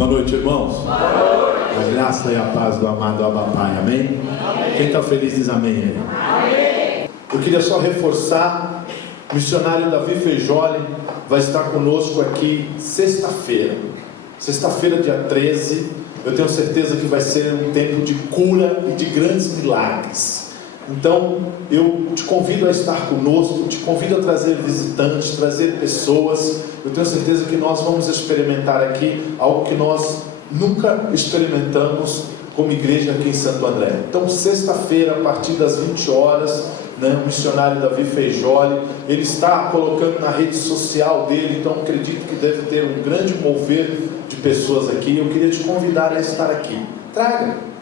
Boa noite, irmãos. Boa noite. A graça e a paz do amado Abba Pai, amém? Amém. Quem está feliz diz amém. Amém. Eu queria só reforçar, o missionário Davi Feijoli vai estar conosco aqui sexta-feira, dia 13, eu tenho certeza que vai ser um tempo de cura e de grandes milagres. Então, eu te convido a estar conosco, te convido a trazer visitantes, trazer pessoas. Eu tenho certeza que nós vamos experimentar aqui algo que nós nunca experimentamos como igreja aqui em Santo André. Então, sexta-feira, a partir das 20 horas, o missionário Davi Feijoli, ele está colocando na rede social dele, então acredito que deve ter um grande mover de pessoas aqui. Eu queria te convidar a estar aqui.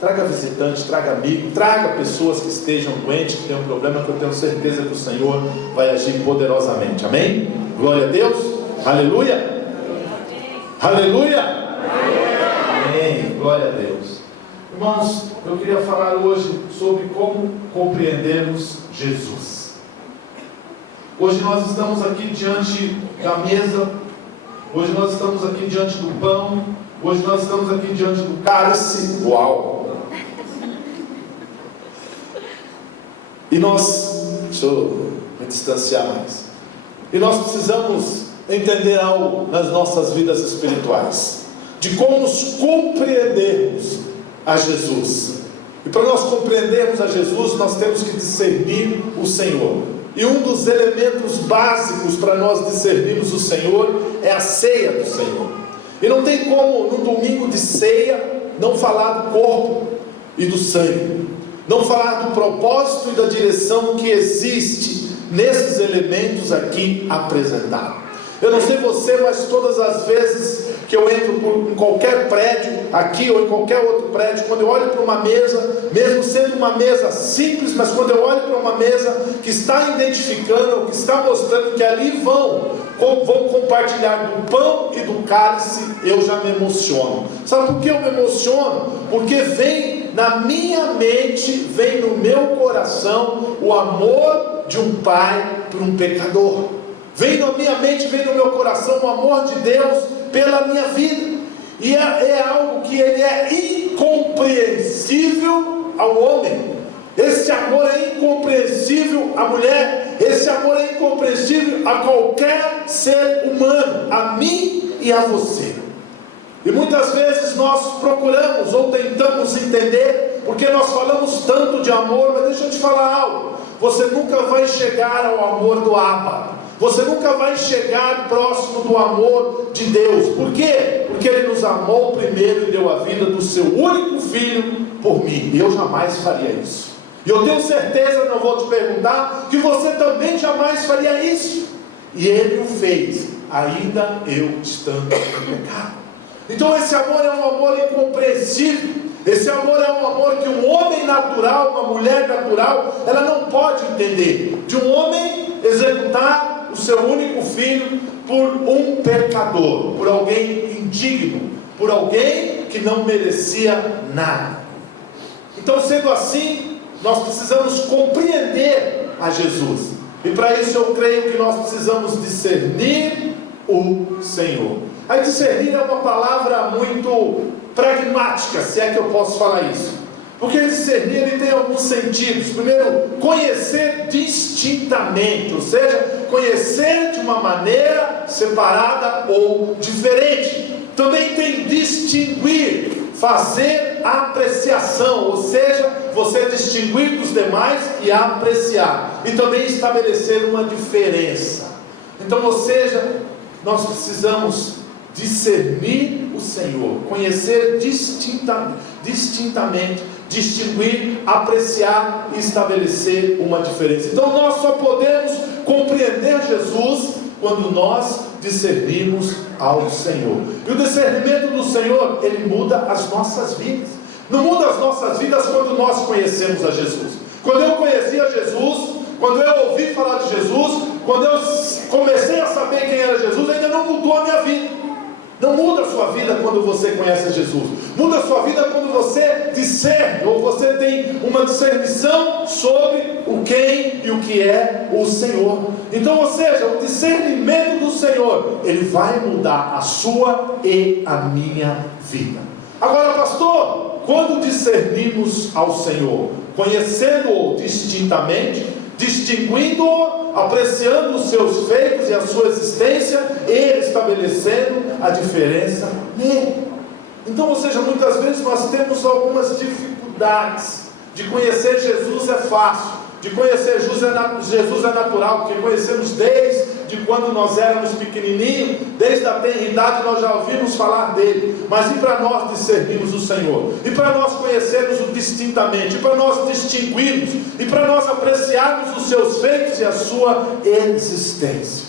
Traga visitantes, traga amigos, traga pessoas que estejam doentes, que tenham problema, que eu tenho certeza que o Senhor vai agir poderosamente, amém? Glória a Deus, aleluia, aleluia, amém, glória a Deus. Irmãos, eu queria falar hoje sobre como compreendermos Jesus. Hoje nós estamos aqui diante da mesa, hoje nós estamos aqui diante do pão, hoje nós estamos aqui diante do cálice. Uau! E deixa eu me distanciar mais. E nós precisamos entender algo nas nossas vidas espirituais, de como nos compreendermos a Jesus. E para nós compreendermos a Jesus, nós temos que discernir o Senhor. E um dos elementos básicos para nós discernirmos o Senhor é a ceia do Senhor. E não tem como, no domingo de ceia, não falar do corpo e do sangue, não falar do propósito e da direção que existe nesses elementos aqui apresentados. Eu não sei você, mas todas as vezes que eu entro em qualquer prédio, aqui ou em qualquer outro prédio, quando eu olho para uma mesa, mesmo sendo uma mesa simples, mas quando eu olho para uma mesa que está identificando, que está mostrando que ali vão compartilhar do pão e do cálice, eu já me emociono. Sabe por que eu me emociono? Porque vem na minha mente, vem no meu coração o amor de um pai por um pecador. Vem na minha mente, vem no meu coração o amor de Deus pela minha vida. E é algo que ele é incompreensível ao homem. Esse amor é incompreensível à mulher. Esse amor é incompreensível a qualquer ser humano, a mim e a você. E muitas vezes nós procuramos ou tentamos entender, porque nós falamos tanto de amor, mas deixa eu te falar algo. Você nunca vai chegar ao amor do Abba. Você nunca vai chegar próximo do amor de Deus. Por quê? Porque Ele nos amou primeiro e deu a vida do seu único filho por mim. Eu jamais faria isso. E eu tenho certeza, não vou te perguntar, que você também jamais faria isso. E Ele o fez, ainda eu estando no pecado. Então esse amor é um amor incompreensível. Esse amor é um amor que um homem natural, uma mulher natural, ela não pode entender. De um homem executar o seu único filho por um pecador, por alguém indigno, por alguém que não merecia nada. Então, sendo assim, nós precisamos compreender a Jesus. E para isso eu creio que nós precisamos discernir o Senhor. Aí discernir é uma palavra muito pragmática, se é que eu posso falar isso. Porque discernir ele tem alguns sentidos. Primeiro, conhecer distintamente, ou seja, conhecer de uma maneira separada ou diferente. Também tem distinguir, fazer apreciação, ou seja, você distinguir dos demais e apreciar. E também estabelecer uma diferença. Então, ou seja, nós precisamos discernir o Senhor, conhecer distintamente, distinguir, apreciar e estabelecer uma diferença. Então nós só podemos compreender Jesus quando nós discernimos ao Senhor. E o discernimento do Senhor, ele muda as nossas vidas. Não muda as nossas vidas quando nós conhecemos a Jesus. Quando eu conheci a Jesus, quando eu ouvi falar de Jesus, quando eu comecei a saber quem era Jesus, ainda não mudou a minha vida. Não muda a sua vida quando você conhece Jesus. Muda a sua vida quando você discerne, ou você tem uma discernição sobre o quem e o que é o Senhor. Então, ou seja, o discernimento do Senhor, ele vai mudar a sua e a minha vida. Agora, pastor, quando discernimos ao Senhor, conhecendo-o distintamente, distinguindo-o, apreciando os seus feitos e a sua existência, e estabelecendo a diferença nele. Então, ou seja, muitas vezes nós temos algumas dificuldades. De conhecer Jesus é fácil, de conhecer Jesus é natural, porque conhecemos desde quando nós éramos pequenininhos, desde a tenridade nós já ouvimos falar dele. Mas e para nós discernirmos o Senhor? E para nós conhecermos o distintamente? E para nós distinguirmos? E para nós apreciarmos os seus feitos e a sua existência?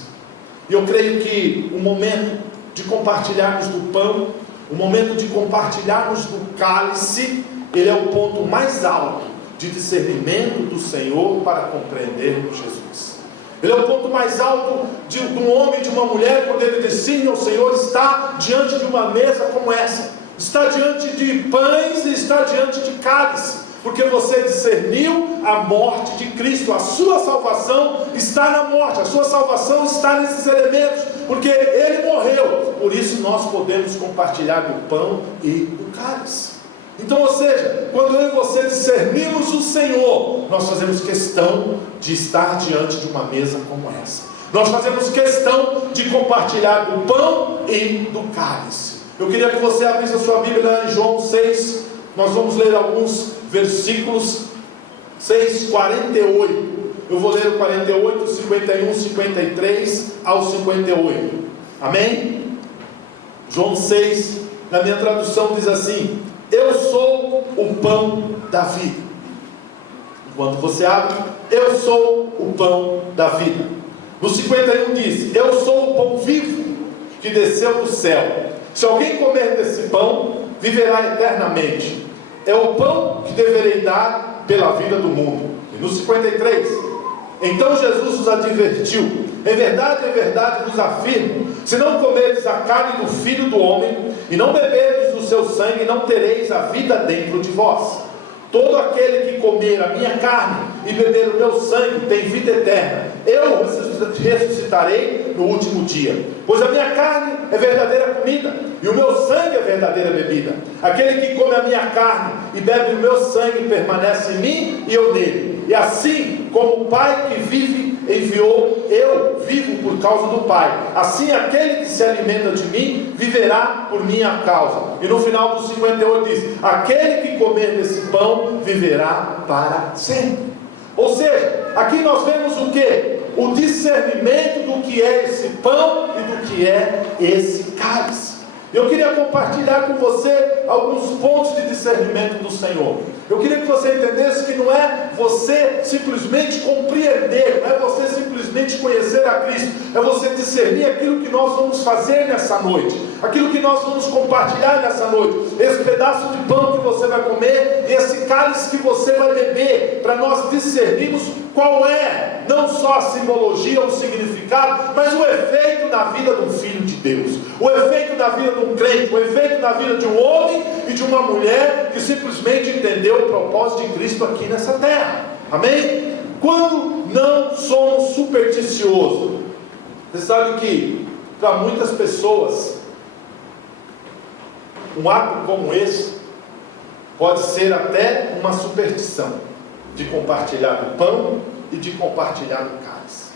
E eu creio que o momento de compartilharmos do pão, o momento de compartilharmos do cálice, ele é o ponto mais alto de discernimento do Senhor para compreendermos Jesus. Ele é o ponto mais alto de um homem e de uma mulher, quando ele discerne ao Senhor, está diante de uma mesa como essa, está diante de pães e está diante de cálice, porque você discerniu a morte de Cristo. A sua salvação está na morte, a sua salvação está nesses elementos, porque ele morreu. Por isso nós podemos compartilhar do pão e do cálice. Então, ou seja, quando eu e você discernimos o Senhor, nós fazemos questão de estar diante de uma mesa como essa. Nós fazemos questão de compartilhar do pão e do cálice. Eu queria que você abrisse a sua Bíblia em João 6. Nós vamos ler alguns versículos. 6, 48. Eu vou ler o 48, 51, 53 ao 58. Amém? João 6, na minha tradução diz assim: eu sou o pão da vida. Enquanto você abre, eu sou o pão da vida. No 51 diz: eu sou o pão vivo que desceu do céu. Se alguém comer desse pão, viverá eternamente. É o pão que deverei dar pela vida do mundo. E no 53, então Jesus os advertiu: em verdade vos afirmo, se não comerdes a carne do Filho do Homem, e não beberdes do seu sangue, não tereis a vida dentro de vós. Todo aquele que comer a minha carne e beber o meu sangue tem vida eterna. Eu ressuscitarei no último dia. Pois a minha carne é verdadeira comida, e o meu sangue é verdadeira bebida. Aquele que come a minha carne e bebe o meu sangue permanece em mim e eu nele. E assim como o Pai que vive enviou, eu vivo por causa do Pai. Assim aquele que se alimenta de mim viverá por minha causa. E no final do 58 diz: aquele que comer desse pão viverá para sempre. Ou seja, aqui nós vemos o que? O discernimento do que é esse pão e do que é esse cálice. Eu queria compartilhar com você alguns pontos de discernimento do Senhor. Eu queria que você entendesse que não é você simplesmente compreender, não é você simplesmente conhecer a Cristo, é você discernir aquilo que nós vamos fazer nessa noite, aquilo que nós vamos compartilhar nessa noite, esse pedaço de pão que você vai comer, esse cálice que você vai beber, para nós discernirmos qual é, não só a simbologia, o significado, mas o efeito na vida de um filho de Deus, o efeito na vida de um crente, o efeito na vida de um homem e de uma mulher que simplesmente entendeu o propósito de Cristo aqui nessa terra. Amém? Quando não somos supersticiosos, você sabe que para muitas pessoas um ato como esse pode ser até uma superstição, de compartilhar do pão e de compartilhar do cálice.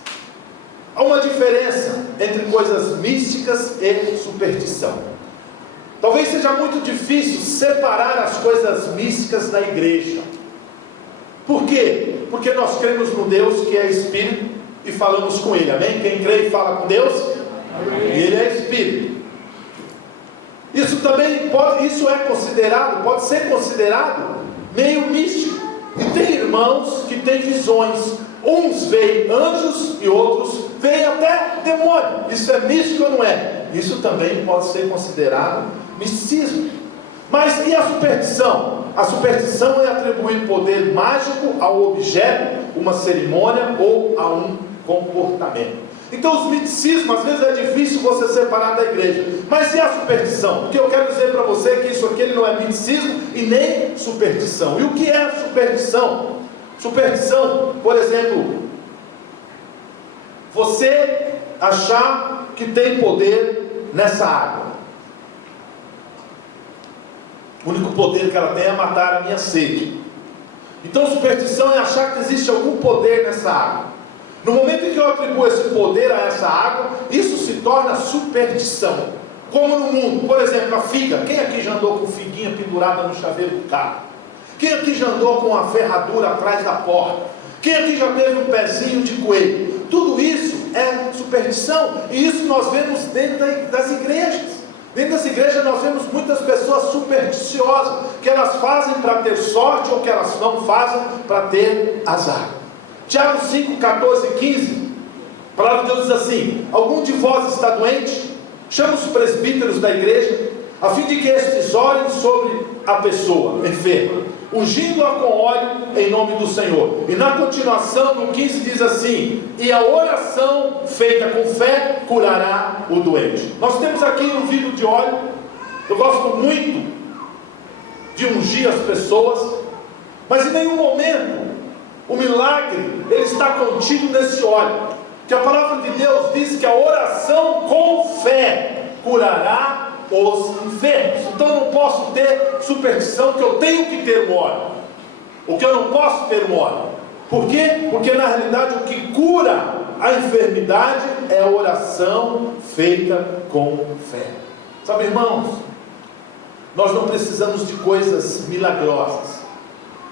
Há uma diferença entre coisas místicas e superstição. Talvez seja muito difícil separar as coisas místicas da igreja. Por quê? Porque nós cremos no Deus que é Espírito e falamos com Ele, amém? Quem crê e fala com Deus, amém. E Ele é Espírito. Isso também pode ser considerado meio místico. E tem irmãos que têm visões. Uns veem anjos e outros veem até demônio. Isso é místico ou não é? Isso também pode ser considerado misticismo. Mas e a superstição? A superstição é atribuir poder mágico ao objeto, uma cerimônia ou a um comportamento. Então os misticismos, às vezes é difícil você separar da igreja. Mas e a superstição? Porque eu quero dizer para você que isso aqui não é misticismo e nem superstição. E o que é superstição? Superstição, por exemplo, você achar que tem poder nessa água. O único poder que ela tem é matar a minha sede. Então superstição é achar que existe algum poder nessa água. No momento em que eu atribuo esse poder a essa água, isso se torna superstição. Como no mundo, por exemplo, a figa. Quem aqui já andou com figuinha pendurada no chaveiro do carro? Quem aqui já andou com uma ferradura atrás da porta? Quem aqui já teve um pezinho de coelho? Tudo isso é superstição. E isso nós vemos dentro das igrejas. Dentro das igrejas nós vemos muitas pessoas supersticiosas, que elas fazem para ter sorte ou que elas não fazem para ter azar. Tiago 5, 14 e 15, a palavra de Deus diz assim: algum de vós está doente? Chama os presbíteros da igreja, a fim de que estes orem sobre a pessoa enferma, ungindo-a com óleo em nome do Senhor. E na continuação, no 15 diz assim: e a oração feita com fé curará o doente. Nós temos aqui um vidro de óleo. Eu gosto muito de ungir as pessoas, mas em nenhum momento o milagre ele está contido nesse óleo. Que a palavra de Deus diz que a oração com fé curará os enfermos. Então eu não posso ter superstição que eu tenho que ter um óleo, ou que eu não posso ter um óleo. Por quê? Porque na realidade o que cura a enfermidade é a oração feita com fé. Sabe, irmãos, nós não precisamos de coisas milagrosas,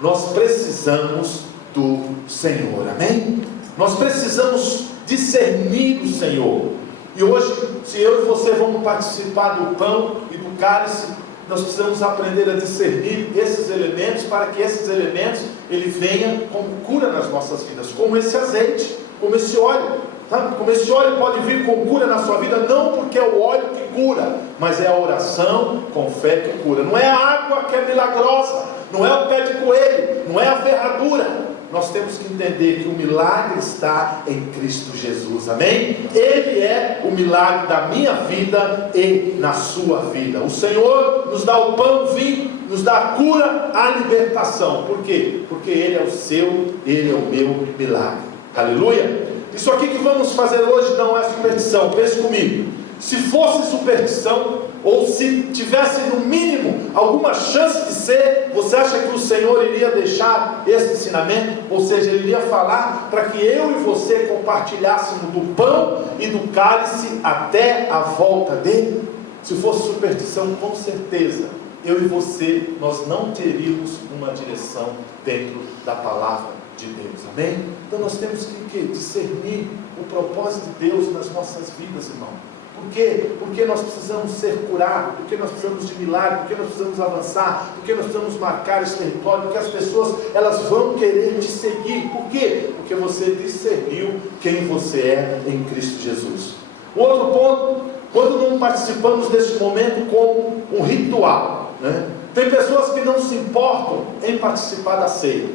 nós precisamos do Senhor, amém? Nós precisamos discernir o Senhor. E hoje, se eu e você vamos participar do pão e do cálice, nós precisamos aprender a discernir esses elementos, para que esses elementos ele venha como cura nas nossas vidas, como esse azeite, como esse óleo, tá? Como esse óleo pode vir com cura na sua vida, não porque é o óleo que cura, mas é a oração com fé que cura. Não é a água que é milagrosa, não é o pé de coelho, não é a ferradura. Nós temos que entender que o milagre está em Cristo Jesus, amém? Ele é o milagre da minha vida e na sua vida. O Senhor nos dá o pão, o vinho, nos dá a cura, a libertação. Por quê? Porque Ele é o seu, Ele é o meu milagre. Aleluia! Isso aqui que vamos fazer hoje não é superstição. Pense comigo. Se fosse superstição, ou se tivesse no mínimo alguma chance de ser, você acha que o Senhor iria deixar esse ensinamento? Ou seja, Ele iria falar para que eu e você compartilhássemos do pão e do cálice até a volta dele? Se fosse superstição, com certeza eu e você, nós não teríamos uma direção dentro da palavra de Deus, amém? Então nós temos que discernir o propósito de Deus nas nossas vidas, irmão. Por quê? Porque nós precisamos ser curados, porque nós precisamos de milagre, porque nós precisamos avançar, porque nós precisamos marcar esse território, porque as pessoas elas vão querer te seguir. Por quê? Porque você discerniu quem você é em Cristo Jesus. O outro ponto, quando não participamos desse momento como um ritual, né? Tem pessoas que não se importam em participar da ceia.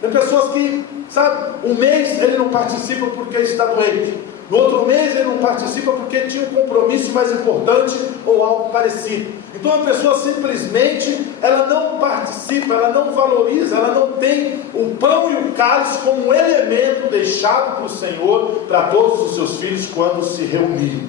Tem pessoas que, sabe, um mês ele não participa porque está doente. No outro mês ele não participa porque tinha um compromisso mais importante ou algo parecido. Então a pessoa simplesmente, ela não participa, ela não valoriza, ela não tem o pão e o cálice como um elemento deixado para o Senhor, para todos os seus filhos quando se reunirem.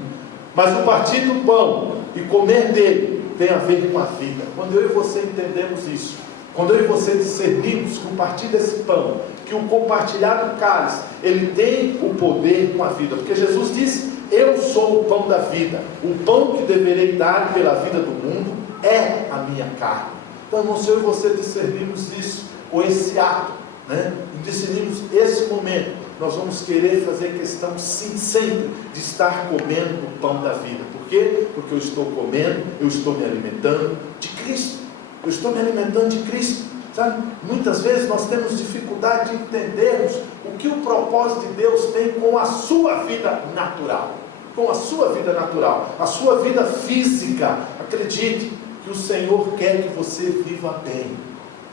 Mas o partir do pão e comer dele tem a ver com a vida. Quando eu e você entendemos isso, quando eu e você discernimos que o partir desse pão, que o compartilhar do cálice, ele tem o poder com a vida, porque Jesus disse: eu sou o pão da vida, o pão que deverei dar pela vida do mundo é a minha carne. Então, irmão, se eu e você discernimos isso, ou esse ato, né, e discernimos esse momento, nós vamos querer fazer questão, sim, sempre, de estar comendo o pão da vida. Por quê? Porque eu estou comendo, eu estou me alimentando de Cristo, eu estou me alimentando de Cristo. Sabe? Muitas vezes nós temos dificuldade de entendermos o que o propósito de Deus tem com a sua vida natural, com a sua vida natural, a sua vida física. Acredite que o Senhor quer que você viva bem.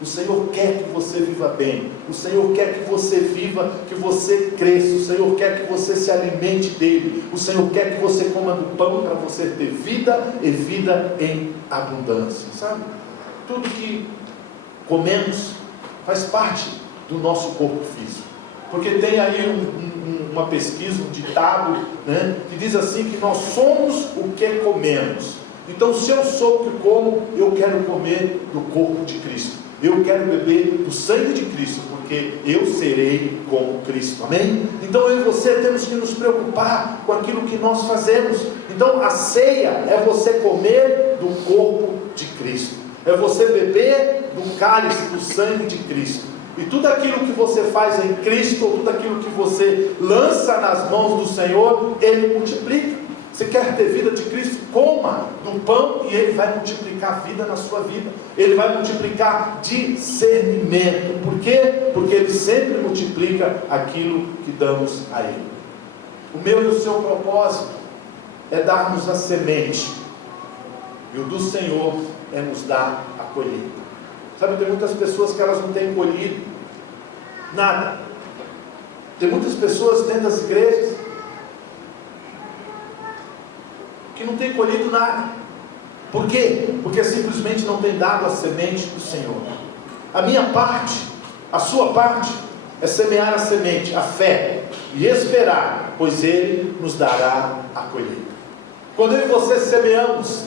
O Senhor quer que você viva bem. O Senhor quer que você viva, que você cresça. O Senhor quer que você se alimente dele. O Senhor quer que você coma do pão para você ter vida e vida em abundância. Sabe? Tudo que comemos faz parte do nosso corpo físico. Porque tem aí uma pesquisa, um ditado, né, que diz assim, que nós somos o que comemos. Então, se eu sou o que como, eu quero comer do corpo de Cristo, eu quero beber do sangue de Cristo, porque eu serei como Cristo, amém? Então eu e você temos que nos preocupar com aquilo que nós fazemos. Então a ceia é você comer do corpo de Cristo, é você beber do cálice do sangue de Cristo. E tudo aquilo que você faz em Cristo, ou tudo aquilo que você lança nas mãos do Senhor, Ele multiplica. Você quer ter vida de Cristo? Coma do pão e Ele vai multiplicar vida na sua vida. Ele vai multiplicar discernimento. Por quê? Porque Ele sempre multiplica aquilo que damos a Ele. O meu e o seu propósito é darmos a semente, e o do Senhor é nos dar a colheita. Sabe, tem muitas pessoas que elas não têm colhido nada. Tem muitas pessoas dentro das igrejas que não têm colhido nada. Por quê? Porque simplesmente não tem dado a semente do Senhor. A minha parte, a sua parte, é semear a semente, a fé, e esperar, pois Ele nos dará a colheita. Quando eu e você semeamos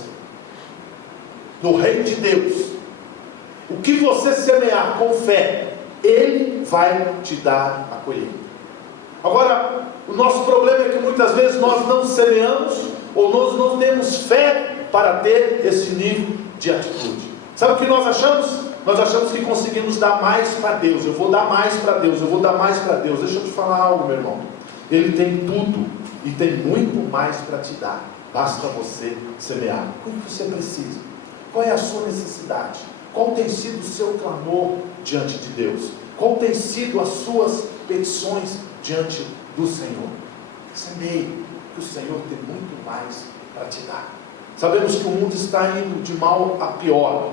no reino de Deus, o que você semear com fé, Ele vai te dar a colheita. Agora, o nosso problema é que muitas vezes nós não semeamos, ou nós não temos fé para ter esse nível de atitude. Sabe o que nós achamos? Nós achamos que conseguimos dar mais para Deus. Eu vou dar mais para Deus, eu vou dar mais para Deus. Deixa eu te falar algo, meu irmão. Ele tem tudo e tem muito mais para te dar. Basta você semear. O que você precisa? Qual é a sua necessidade? Qual tem sido o seu clamor diante de Deus? Qual tem sido as suas petições diante do Senhor? Semeie, que o Senhor tem muito mais para te dar. Sabemos que o mundo está indo de mal a pior.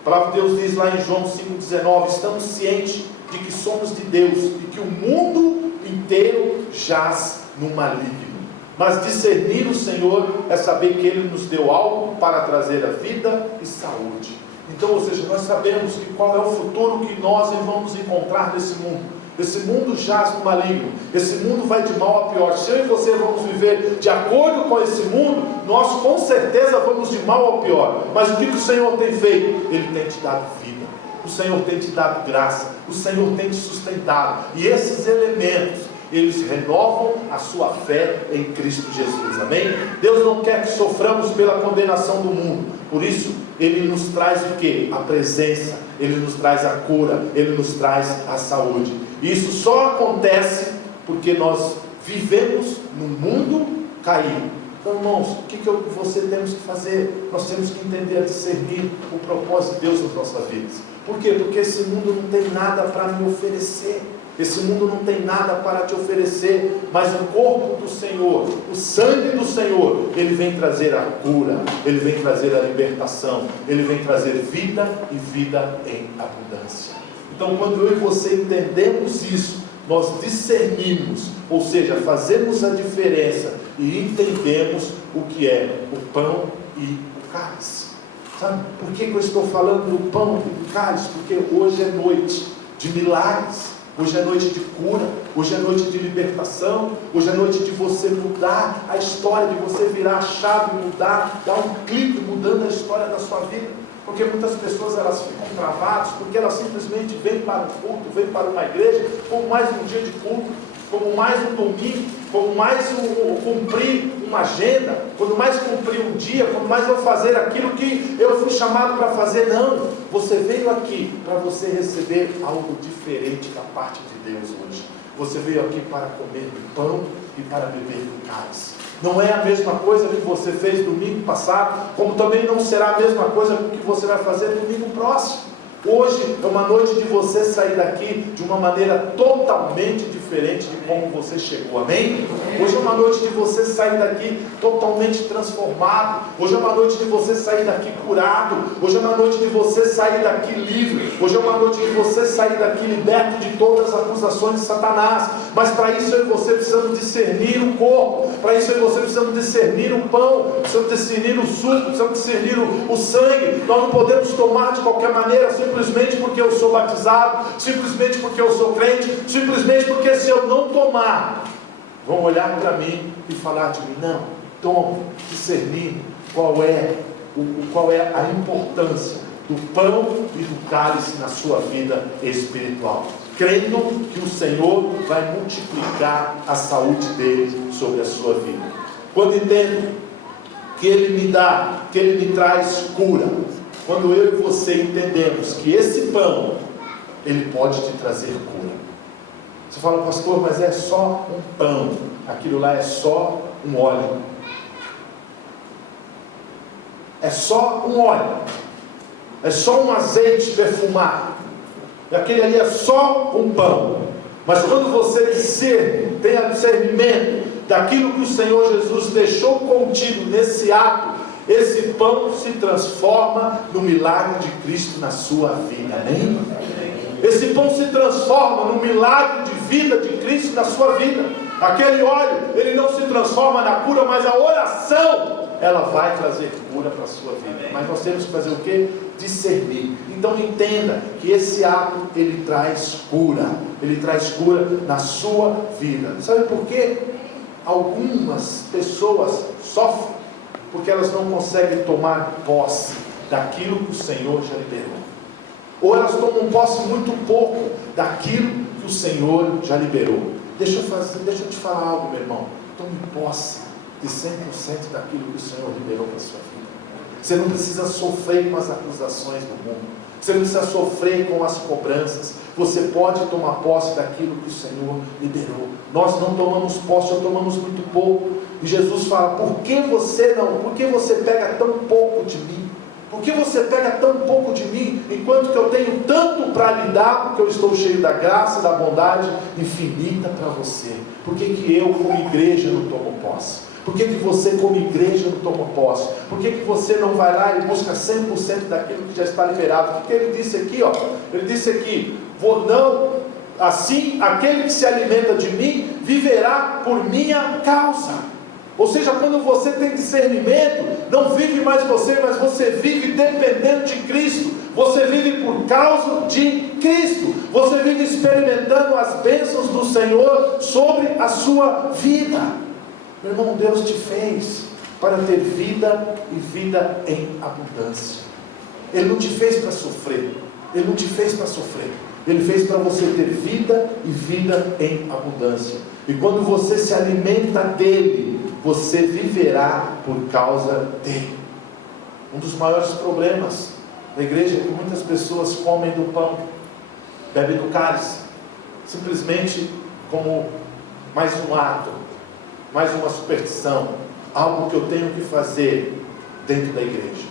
A palavra de Deus diz lá em João 5,19: estamos cientes de que somos de Deus e que o mundo inteiro jaz no maligno. Mas discernir o Senhor é saber que Ele nos deu algo para trazer a vida e saúde. Então, ou seja, nós sabemos que qual é o futuro que nós vamos encontrar nesse mundo. Esse mundo jaz no maligno, esse mundo vai de mal a pior. Se eu e você vamos viver de acordo com esse mundo, nós com certeza vamos de mal ao pior. Mas o que o Senhor tem feito? Ele tem te dado vida, o Senhor tem te dado graça, o Senhor tem te sustentado. E esses elementos, eles renovam a sua fé em Cristo Jesus, amém? Deus não quer que soframos pela condenação do mundo. Por isso, Ele nos traz o quê? A presença, Ele nos traz a cura, Ele nos traz a saúde. Isso só acontece porque nós vivemos num mundo caído. Então, irmãos, o que eu e você temos que fazer? Nós temos que entender a discernir o propósito de Deus nas nossas vidas. Por quê? Porque esse mundo não tem nada para me oferecer. Esse mundo não tem nada para te oferecer, mas o corpo do Senhor, o sangue do Senhor, Ele vem trazer a cura, Ele vem trazer a libertação, Ele vem trazer vida e vida em abundância. Então, quando eu e você entendemos isso, nós discernimos, ou seja, fazemos a diferença e entendemos o que é o pão e o cálice. Sabe por que eu estou falando do pão e do cálice? Porque hoje é noite de milagres. Hoje é noite de cura, hoje é noite de libertação, hoje é noite de você mudar a história, de você virar a chave, mudar, dar um clique mudando a história da sua vida. Porque muitas pessoas elas ficam travadas, porque elas simplesmente vêm para o culto, vêm para uma igreja, como mais um dia de culto, como mais um domingo, como mais cumprir uma agenda, quando mais cumprir um dia, quando mais eu fazer aquilo que eu fui chamado para fazer. Não, você veio aqui para você receber algo diferente da parte de Deus hoje. Você veio aqui para comer do pão e para beber do cálice. Não é a mesma coisa que você fez domingo passado, como também não será a mesma coisa que você vai fazer domingo próximo. Hoje é uma noite de você sair daqui de uma maneira totalmente diferente diferente de como você chegou, amém? Hoje é uma noite de você sair daqui totalmente transformado. Hoje é uma noite de você sair daqui curado. Hoje é uma noite de você sair daqui livre. Hoje é uma noite de você sair daqui liberto de todas as acusações de Satanás. Mas para isso eu e você precisamos discernir o corpo. Para isso eu e você precisamos discernir o pão, precisamos discernir o suco, precisamos discernir o sangue. Nós não podemos tomar de qualquer maneira, simplesmente porque eu sou batizado, simplesmente porque eu sou crente, simplesmente porque se eu não tomar, vão olhar para mim e falar de mim. Não, tome, discernir qual é a importância do pão e do cálice na sua vida espiritual, crendo que o Senhor vai multiplicar a saúde dele sobre a sua vida. Quando entendo que Ele me dá, que Ele me traz cura, quando eu e você entendemos que esse pão, ele pode te trazer cura. Você fala, pastor, mas é só um pão, aquilo lá é só um óleo. É só um óleo, é só um azeite perfumado, e aquele ali é só um pão. Mas quando você tenha discernimento daquilo que o Senhor Jesus deixou contido nesse ato, esse pão se transforma no milagre de Cristo na sua vida, amém? Esse pão se transforma no milagre de vida de Cristo na sua vida. Aquele óleo, ele não se transforma na cura, mas a oração, ela vai trazer cura para a sua vida. Mas nós temos que fazer o quê? Discernir. Então entenda que esse ato, ele traz cura. Ele traz cura na sua vida. Sabe por quê? Algumas pessoas sofrem porque elas não conseguem tomar posse daquilo que o Senhor já liberou. Ou elas tomam posse muito pouco daquilo que o Senhor já liberou. Deixa eu te falar algo, meu irmão. Tome posse de 100% daquilo que o Senhor liberou para a sua vida. Você não precisa sofrer com as acusações do mundo. Você não precisa sofrer com as cobranças. Você pode tomar posse daquilo que o Senhor liberou. Nós não tomamos posse, ou tomamos muito pouco. E Jesus fala, por que você pega tão pouco de mim? Por que você pega tão pouco de mim, enquanto que eu tenho tanto para lhe dar, porque eu estou cheio da graça e da bondade infinita para você? Por que eu, como igreja, não tomo posse? Por que você, como igreja, não toma posse? Por que você não vai lá e busca 100% daquilo que já está liberado? O que ele disse aqui? Ele disse aqui, assim, aquele que se alimenta de mim, viverá por minha causa. Ou seja, quando você tem discernimento, não vive mais você, mas você vive dependendo de Cristo. Você vive por causa de Cristo. Você vive experimentando as bênçãos do Senhor sobre a sua vida. Meu irmão, Deus te fez para ter vida e vida em abundância. Ele não te fez para sofrer. Ele não te fez para sofrer. Ele fez para você ter vida e vida em abundância. E quando você se alimenta dele, você viverá por causa dele. Um dos maiores problemas da igreja é que muitas pessoas comem do pão, bebem do cálice, simplesmente como mais um ato, mais uma superstição, algo que eu tenho que fazer dentro da igreja.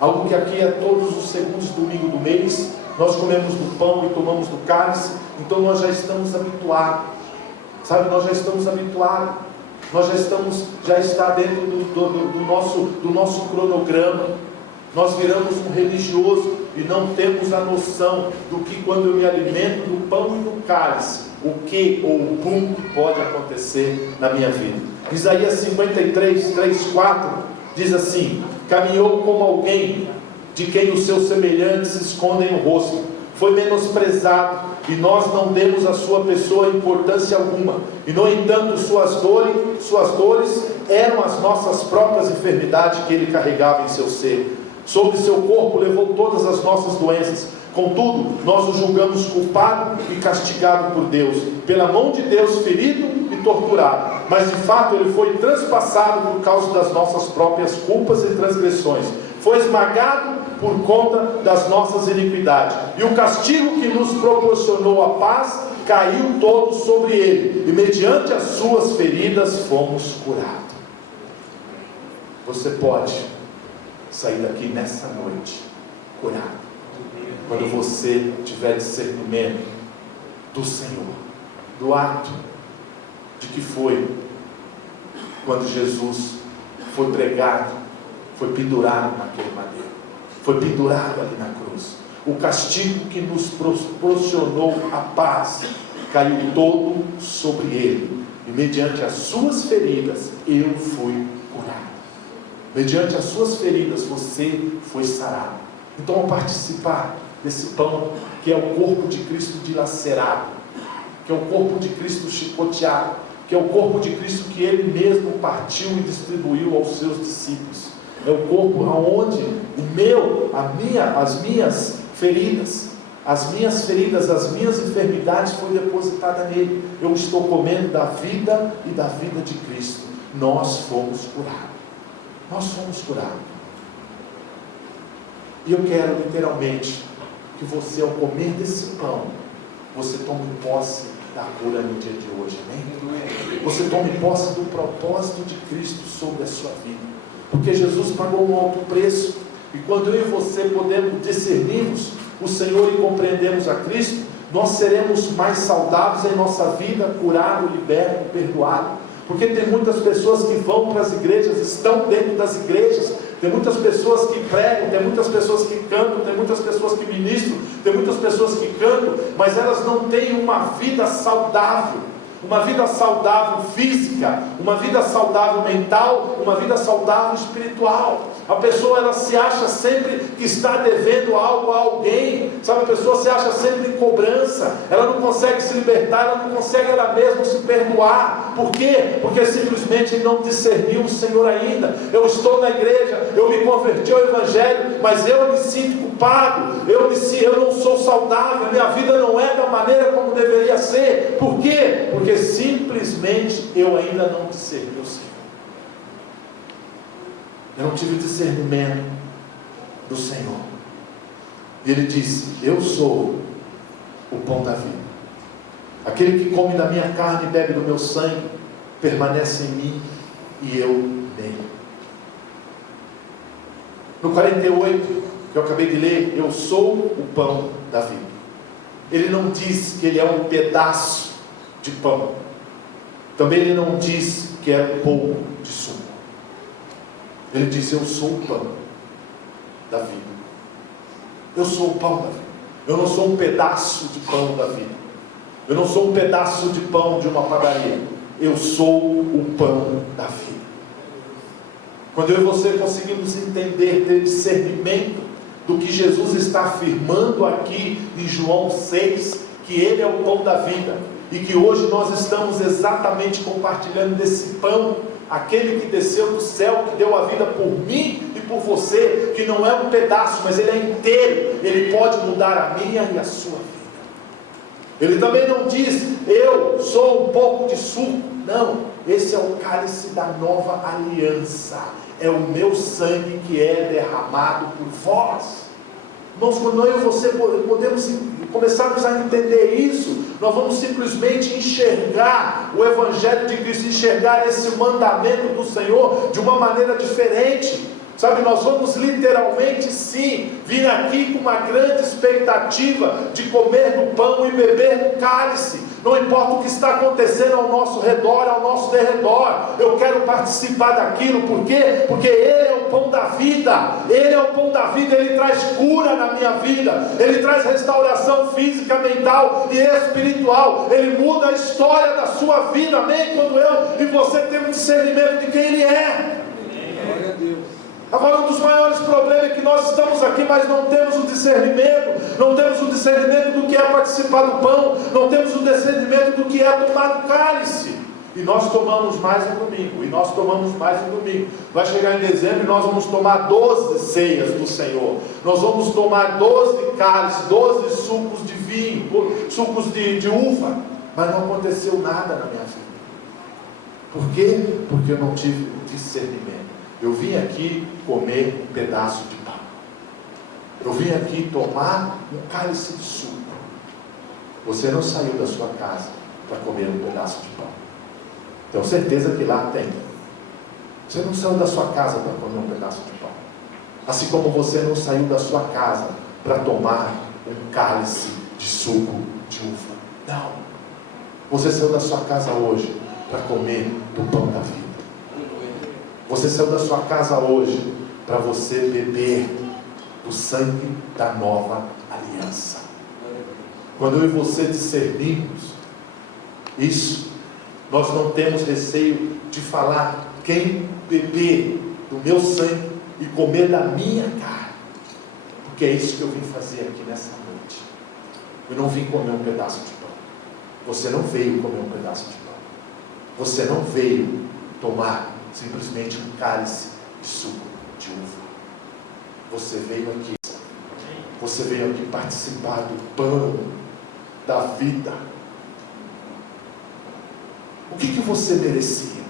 Algo que aqui é todos os segundos domingos do mês, nós comemos do pão e tomamos do cálice, então nós já estamos habituados, sabe, nós já estamos habituados. Nós já está dentro do nosso cronograma. Nós viramos um religioso e não temos a noção do que, quando eu me alimento do pão e do cálice, o que ou o boom pode acontecer na minha vida. Isaías 53, 3, 4 diz assim: caminhou como alguém de quem os seus semelhantes escondem o rosto, foi menosprezado, e nós não demos à sua pessoa importância alguma, e no entanto suas dores eram as nossas próprias enfermidades que ele carregava em seu ser. Sobre seu corpo levou todas as nossas doenças, contudo nós o julgamos culpado e castigado por Deus, pela mão de Deus ferido e torturado, mas de fato ele foi transpassado por causa das nossas próprias culpas e transgressões, foi esmagado por conta das nossas iniquidades, e o castigo que nos proporcionou a paz caiu todo sobre ele, e mediante as suas feridas fomos curados. Você pode sair daqui nessa noite curado, quando você tiver discernimento do Senhor. do ato de que foi quando Jesus foi pregado, foi pendurado naquele madeiro, foi pendurado ali na cruz. O castigo que nos proporcionou a paz caiu todo sobre ele, e mediante as suas feridas eu fui curado. Mediante as suas feridas você foi sarado. Então, ao participar desse pão, que é o corpo de Cristo dilacerado, que é o corpo de Cristo chicoteado, que é o corpo de Cristo que Ele mesmo partiu e distribuiu aos seus discípulos, é o corpo onde as minhas feridas, as minhas enfermidades foram depositadas nele. Eu estou comendo da vida e da vida de Cristo. Nós fomos curados. Nós fomos curados. E eu quero literalmente que você, ao comer desse pão, você tome posse da cura no dia de hoje, amém? Você tome posse do propósito de Cristo sobre a sua vida, porque Jesus pagou um alto preço, e quando eu e você podemos discernirmos o Senhor e compreendemos a Cristo, nós seremos mais saudáveis em nossa vida, curado, liberto, perdoado. Porque tem muitas pessoas que vão para as igrejas, estão dentro das igrejas, tem muitas pessoas que pregam, tem muitas pessoas que cantam, tem muitas pessoas que ministram, tem muitas pessoas que cantam, mas elas não têm uma vida saudável física, uma vida saudável mental, uma vida saudável espiritual. A pessoa, ela se acha sempre que está devendo algo a alguém, sabe? A pessoa se acha sempre em cobrança, ela não consegue se libertar, ela não consegue ela mesma se perdoar. Por quê? Porque simplesmente não discerniu o Senhor ainda. Eu estou na igreja, eu me converti ao Evangelho, mas eu me sinto culpado, eu não sou saudável, minha vida não é da maneira como deveria ser. Por quê? Porque simplesmente eu ainda não discerni o Senhor. Eu não tive discernimento do Senhor. E Ele disse: eu sou o pão da vida. Aquele que come da minha carne e bebe do meu sangue permanece em mim e eu nele. No 48, que eu acabei de ler, eu sou o pão da vida. Ele não diz que ele é um pedaço de pão. Também ele não diz que é um pouco de suco. Ele diz: eu sou o pão da vida. Eu sou o pão da vida. Eu não sou um pedaço de pão da vida. Eu não sou um pedaço de pão de uma padaria. Eu sou o pão da vida. Quando eu e você conseguimos entender, ter discernimento do que Jesus está afirmando aqui em João 6, que Ele é o pão da vida, e que hoje nós estamos exatamente compartilhando desse pão, aquele que desceu do céu, que deu a vida por mim e por você, que não é um pedaço, mas Ele é inteiro. Ele pode mudar a minha e a sua vida. Ele também não diz: eu sou um pouco de suco. Não, esse é o cálice da nova aliança. É o meu sangue que é derramado por vós. Nós, quando eu e você podemos começarmos a entender isso, nós vamos simplesmente enxergar o Evangelho de Cristo, enxergar esse mandamento do Senhor de uma maneira diferente. Sabe, nós vamos literalmente sim vir aqui com uma grande expectativa de comer do pão e beber do cálice. Não importa o que está acontecendo ao nosso redor, ao nosso derredor, eu quero participar daquilo. Por quê? Porque Ele é o pão da vida. Ele é o pão da vida. Ele traz cura na minha vida. Ele traz restauração física, mental e espiritual. Ele muda a história da sua vida. Amém? Quando eu e você temos discernimento de quem Ele é. Glória a Deus. Agora, um dos maiores problemas é que nós estamos aqui, mas não temos o discernimento. Não temos o discernimento do que é participar do pão. Não temos o discernimento do que é tomar o cálice. E nós tomamos mais um domingo. E nós tomamos mais um domingo. Vai chegar em dezembro e nós vamos tomar 12 ceias do Senhor. Nós vamos tomar 12 cálices, 12 sucos de vinho, sucos de uva. Mas não aconteceu nada na minha vida. Por quê? Porque eu não tive discernimento. Eu vim aqui comer um pedaço de pão. Eu vim aqui tomar um cálice de suco. Você não saiu da sua casa para comer um pedaço de pão. Tenho certeza que lá tem. Você não saiu da sua casa para comer um pedaço de pão. Assim como você não saiu da sua casa para tomar um cálice de suco de uva. Não. Você saiu da sua casa hoje para comer do pão da vida. Você saiu da sua casa hoje para você beber do sangue da nova aliança. Quando eu e você discernimos isso, nós não temos receio de falar: quem beber do meu sangue e comer da minha carne, porque é isso que eu vim fazer aqui nessa noite. Eu não vim comer um pedaço de pão. Você não veio comer um pedaço de pão. Você não veio tomar simplesmente um cálice de suco de uva. Você veio aqui. Você veio aqui participar do pão da vida. O que você merecia?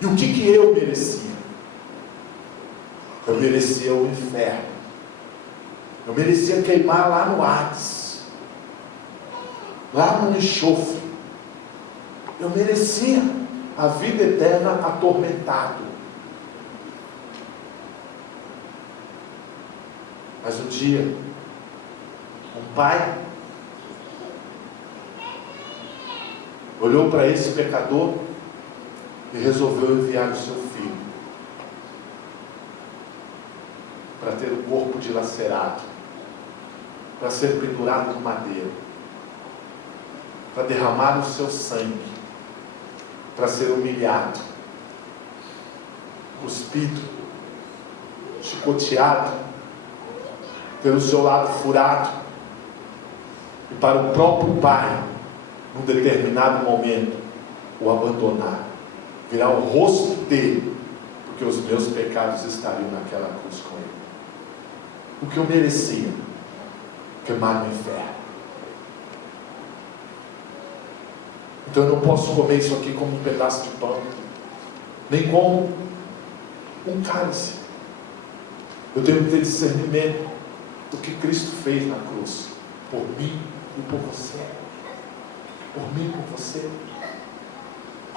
E o que eu merecia? Eu merecia o inferno. Eu merecia queimar lá no Hades, lá no enxofre. Eu merecia a vida eterna atormentado. Mas um dia, um pai olhou para esse pecador e resolveu enviar o seu filho para ter o corpo dilacerado, para ser pendurado no madeiro, para derramar o seu sangue, para ser humilhado, cuspido, chicoteado, ter o seu lado furado, e para o próprio pai, num determinado momento, o abandonar, virar o rosto dele, porque os meus pecados estariam naquela cruz com ele. O que eu merecia? Queimar no inferno. Então eu não posso comer isso aqui como um pedaço de pão, nem como um cálice. Eu tenho que ter discernimento do que Cristo fez na cruz, por mim e por você. Por mim e por você.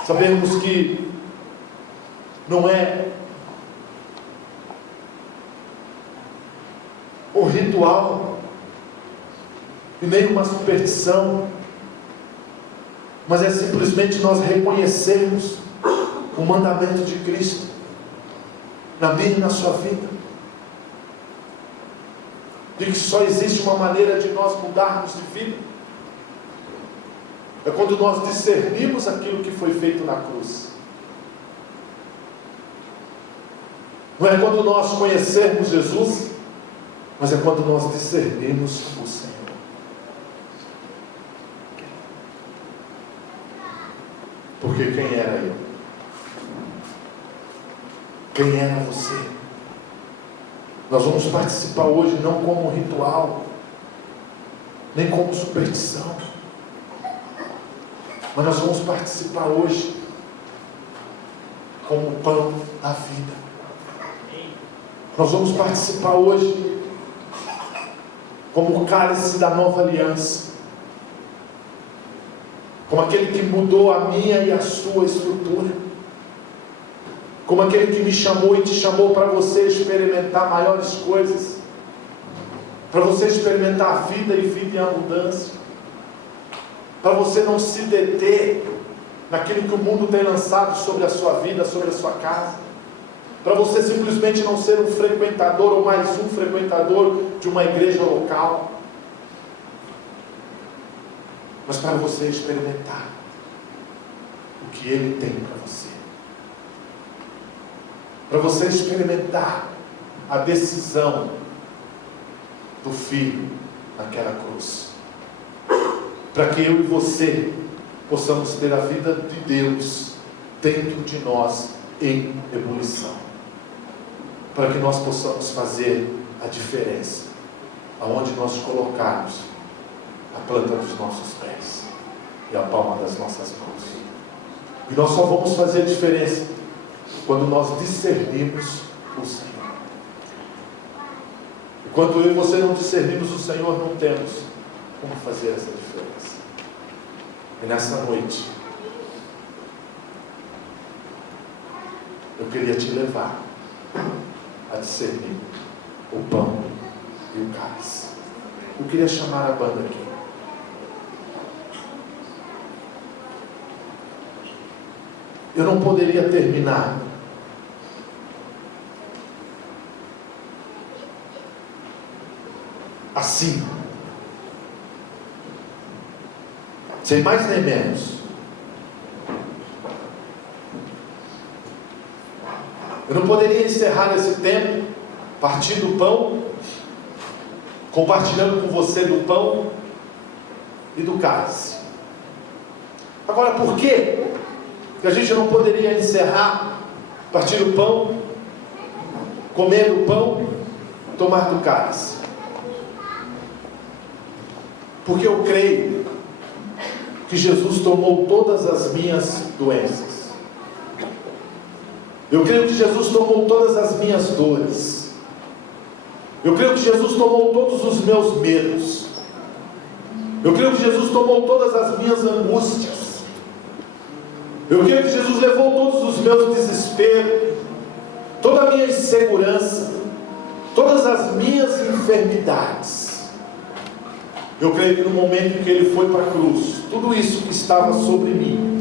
Sabemos que não é um ritual e nem uma superstição, mas é simplesmente nós reconhecermos o mandamento de Cristo na minha e na sua vida, de que só existe uma maneira de nós mudarmos de vida. É quando nós discernimos aquilo que foi feito na cruz. Não é quando nós conhecermos Jesus, mas é quando nós discernimos o Senhor. Porque quem era eu? Quem era você? Nós vamos participar hoje não como ritual, nem como superstição, mas nós vamos participar hoje como o pão da vida. Nós vamos participar hoje como o cálice da nova aliança, como aquele que mudou a minha e a sua estrutura, como aquele que me chamou e te chamou para você experimentar maiores coisas, para você experimentar a vida e vida em abundância, para você não se deter naquilo que o mundo tem lançado sobre a sua vida, sobre a sua casa, para você simplesmente não ser um frequentador ou mais um frequentador de uma igreja local, mas para você experimentar o que Ele tem para você, para você experimentar a decisão do Filho naquela cruz, para que eu e você possamos ter a vida de Deus dentro de nós em ebulição, para que nós possamos fazer a diferença aonde nós colocarmos a planta dos nossos pés e a palma das nossas mãos. E nós só vamos fazer a diferença quando nós discernimos o Senhor. E quando eu e você não discernimos o Senhor, não temos como fazer essa diferença. E nessa noite eu queria te levar a discernir o pão e o cálice. Eu queria chamar a banda aqui. eu não poderia terminar assim, sem mais nem menos. Eu não poderia encerrar esse tempo partindo o pão, compartilhando com você do pão e do cálice. Agora, por quê que a gente não poderia encerrar partindo o pão, comer o pão, tomar do cálice? Porque eu creio que Jesus tomou todas as minhas doenças. Eu creio que Jesus tomou todas as minhas dores. Eu creio que Jesus tomou todos os meus medos. Eu creio que Jesus tomou todas as minhas angústias. Eu creio que Jesus levou todos os meus desesperos, toda a minha insegurança, todas as minhas enfermidades. Eu creio que no momento em que Ele foi para a cruz, tudo isso que estava sobre mim,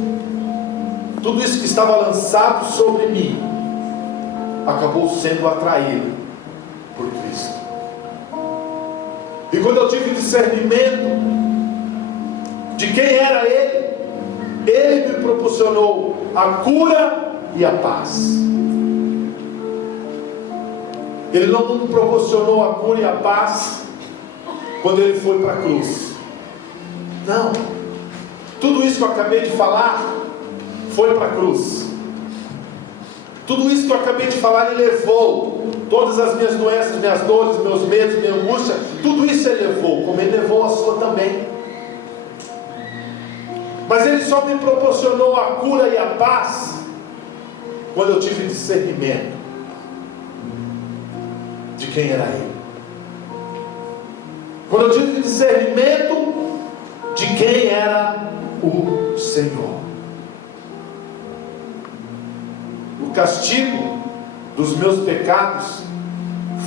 tudo isso que estava lançado sobre mim, acabou sendo atraído por Cristo. E quando eu tive discernimento de quem era Ele, Ele me proporcionou a cura e a paz. Ele não me proporcionou a cura e a paz quando Ele foi para a cruz. Não. Tudo isso que eu acabei de falar foi para a cruz. Tudo isso que eu acabei de falar, Ele levou. Todas as minhas doenças, minhas dores, meus medos, minha angústia, tudo isso Ele levou, como Ele levou a sua também. Mas Ele só me proporcionou a cura e a paz quando eu tive discernimento de quem era Ele. Quando eu tive discernimento de quem era o Senhor. O castigo dos meus pecados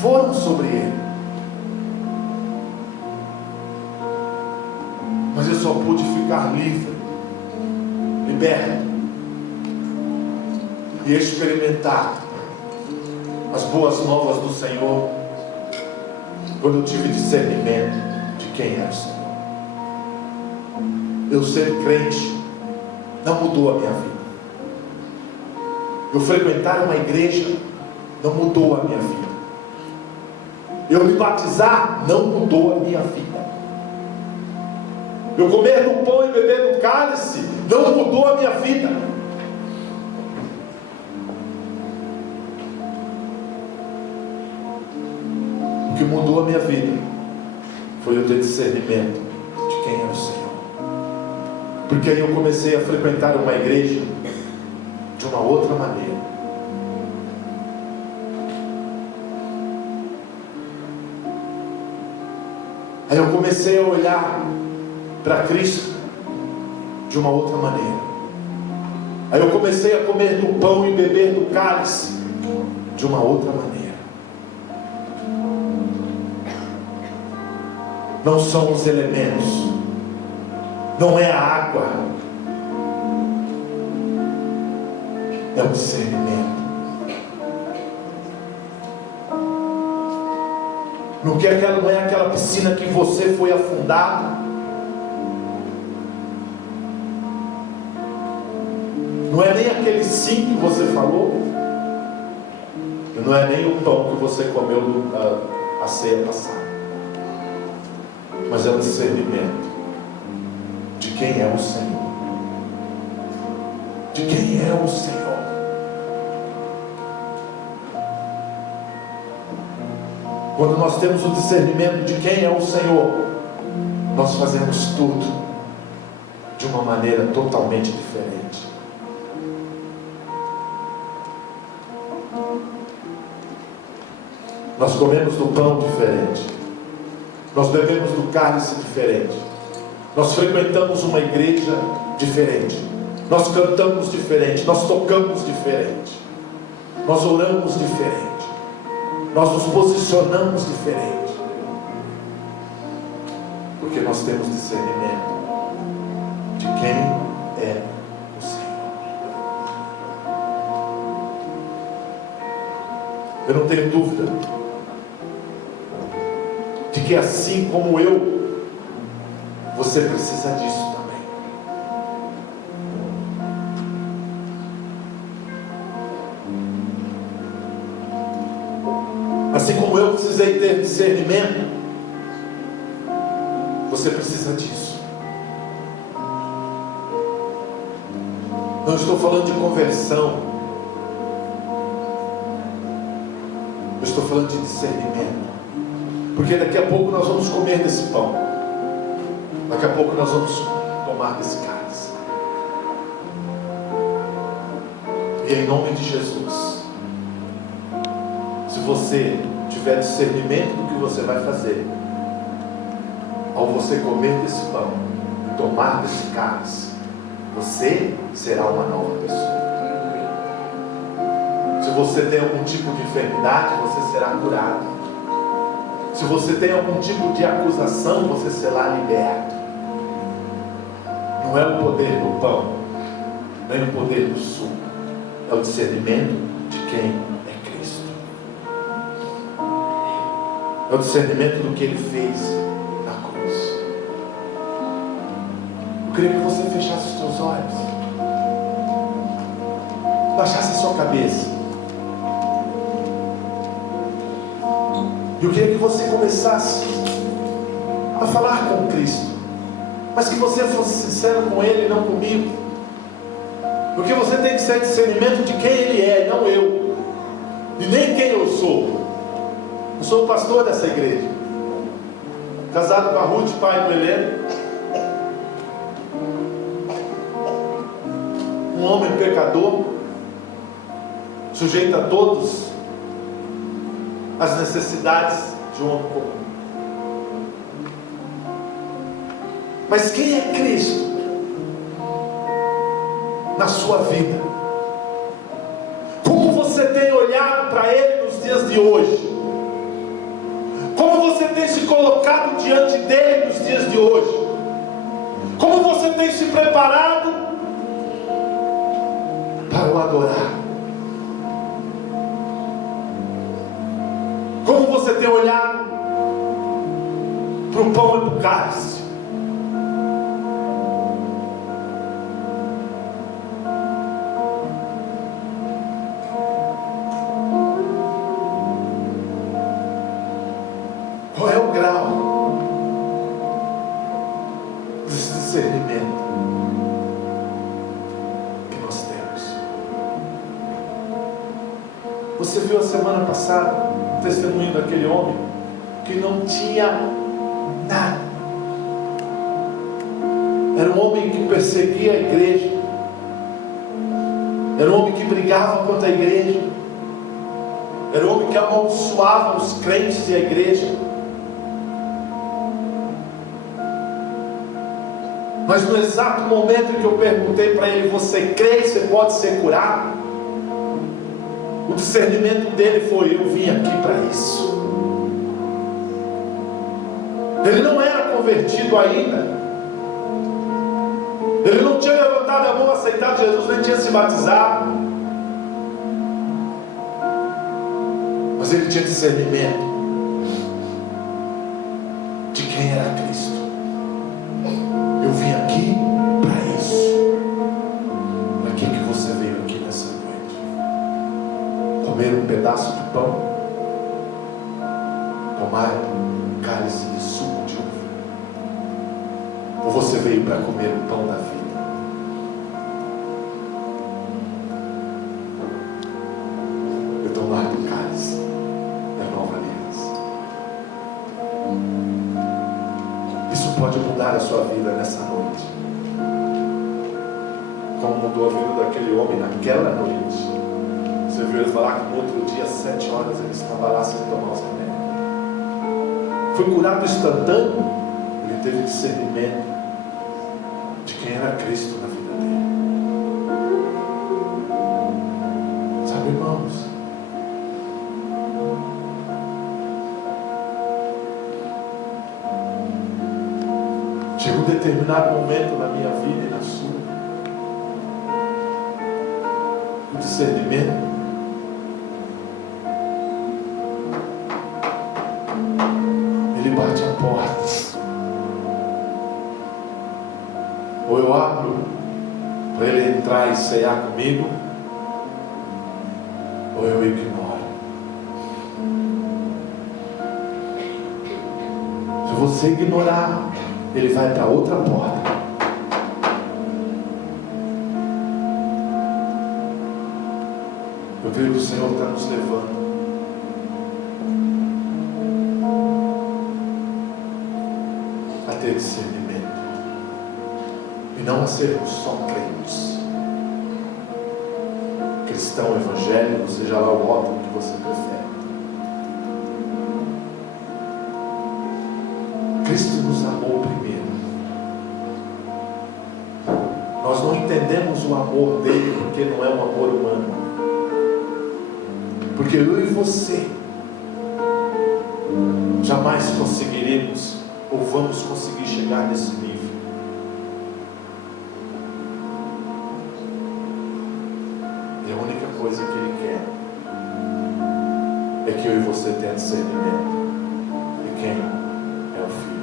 foram sobre Ele. Mas eu só pude ficar livre, liberto e experimentar as boas novas do Senhor quando eu tive discernimento de quem é o Senhor. Eu ser crente não mudou a minha vida. Eu frequentar uma igreja não mudou a minha vida. Eu me batizar não mudou a minha vida. Eu comer do pão e beber do cálice não mudou a minha vida. O que mudou a minha vida foi eu ter discernimento de quem era o Senhor. Porque aí eu comecei a frequentar uma igreja de uma outra maneira. Aí eu comecei a olhar para Cristo de uma outra maneira. Aí eu comecei a comer do pão e beber do cálice de uma outra maneira. Não são os elementos, não é a água, é o discernimento. Não é aquela piscina que você foi afundado. Não é nem aquele sim que você falou. Não é nem o pão que você comeu a ceia passada. Mas é o discernimento de quem é o Senhor. De quem é o Senhor. Quando nós temos o discernimento de quem é o Senhor, nós fazemos tudo de uma maneira totalmente diferente. Nós comemos do pão diferente. Nós bebemos do cálice diferente. Nós frequentamos uma igreja diferente. Nós cantamos diferente. Nós tocamos diferente. Nós oramos diferente. Nós nos posicionamos diferente. Porque nós temos discernimento de quem é o Senhor. Eu não tenho dúvida de que assim como eu, você precisa disso também. Assim como eu precisei ter discernimento, você precisa disso. Não estou falando de conversão, eu estou falando de discernimento. Porque daqui a pouco nós vamos comer desse pão, daqui a pouco nós vamos tomar desse cálice. E em nome de Jesus, se você tiver discernimento do que você vai fazer, ao você comer desse pão e tomar desse cálice, você será uma nova pessoa. Se você tem algum tipo de enfermidade, você será curado. Se você tem algum tipo de acusação, você será liberto. Não é o poder do pão, nem o poder do suco, é o discernimento de quem é Cristo. É o discernimento do que Ele fez na cruz. Eu queria que você fechasse os seus olhos, baixasse a sua cabeça. Eu queria que você começasse a falar com Cristo, mas que você fosse sincero com Ele e não comigo, porque você tem que ser discernimento de quem Ele é, não eu, e nem quem eu sou. Eu sou o pastor dessa igreja, casado com a Ruth, pai do Heleno, um homem pecador, sujeito a todos as necessidades de um homem comum. Mas quem é Cristo na sua vida? Como você tem olhado para Ele nos dias de hoje? Como você tem se colocado diante dEle nos dias de hoje? Como você tem se preparado para o adorar? Como você tem olhado para o pão e para o cálice? Qual é o grau desse discernimento que nós temos? Você viu a semana passada o testemunho daquele homem que não tinha nada. Era um homem que perseguia a igreja, era um homem que brigava contra a igreja, era um homem que amaldiçoava os crentes e a igreja. Mas no exato momento em que eu perguntei para ele: você crê que você pode ser curado? O discernimento dele foi: eu vim aqui para isso. Ele não era convertido ainda, ele não tinha levantado a mão, aceitado Jesus, nem tinha se batizado, mas ele tinha discernimento de quem era Cristo. Eu vim aqui para isso. Para que você veio aqui nessa noite? Comer um pedaço de pão? Tomar um cálice de suco de uva? Ou você veio para comer o pão da vida? Eu tomar do cálice da nova aliança. Isso pode mudar a sua vida nessa noite, como mudou a vida daquele homem naquela noite. Você viu ele falar que no outro dia, às 7 horas, ele estava lá sem tomar os remédios. Foi curado instantâneo. Ele teve discernimento de quem era Cristo na vida dele. Sabe, irmãos, chegou um determinado momento na minha vida e na sua, o discernimento Ele bate a porta. Ou eu abro para Ele entrar e cear comigo, ou eu ignoro. Se você ignorar, Ele vai para outra porta. Eu creio que o Senhor está nos levando a ter discernimento e não a sermos só crentes, cristão, evangélico, seja lá o rótulo que você prefere. Cristo nos amou primeiro. Nós não entendemos o amor dele porque não é um amor humano. Porque eu e você jamais conseguiremos ou vamos conseguir chegar nesse nível. E a única coisa que Ele quer é que eu e você tenhamos discernimento de quem é o Filho.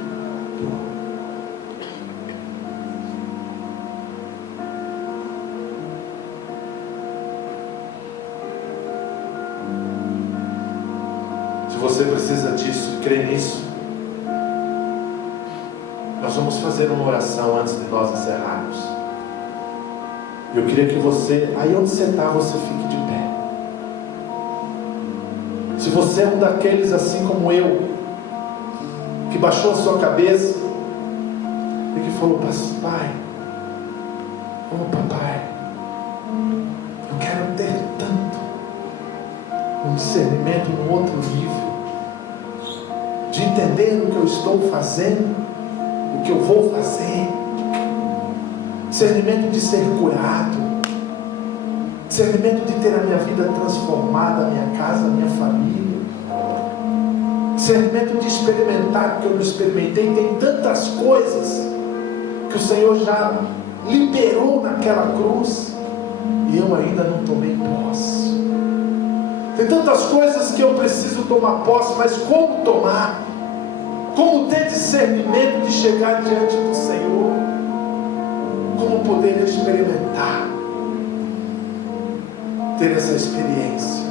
Se você precisa disso e crê nisso, nós vamos fazer uma oração antes de nós encerrarmos. Eu queria que você, aí onde você está, você fique de pé. Se você é um daqueles assim como eu, que baixou a sua cabeça e que falou: Pai, papai, eu quero ter tanto um discernimento num outro nível, de entender o que eu estou fazendo, o que eu vou fazer, discernimento de ser curado, discernimento de ter a minha vida transformada, a minha casa, a minha família, discernimento de experimentar o que eu não experimentei. Tem tantas coisas que o Senhor já liberou naquela cruz e eu ainda não tomei posse. Tem tantas coisas que eu preciso tomar posse, mas como tomar? Como ter discernimento de chegar diante do Senhor? Como poder experimentar, ter essa experiência?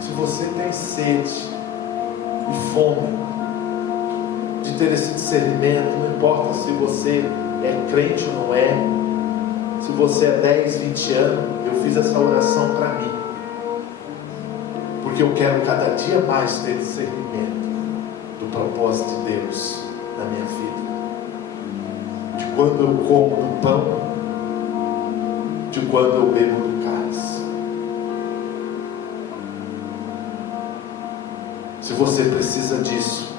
Se você tem sede e fome de ter esse discernimento, não importa se você é crente ou não é, se você é 10, 20 anos, eu fiz essa oração para mim, porque eu quero cada dia mais ter discernimento do propósito de Deus na minha vida, de quando eu como do pão, de quando eu bebo do cálice. Se você precisa disso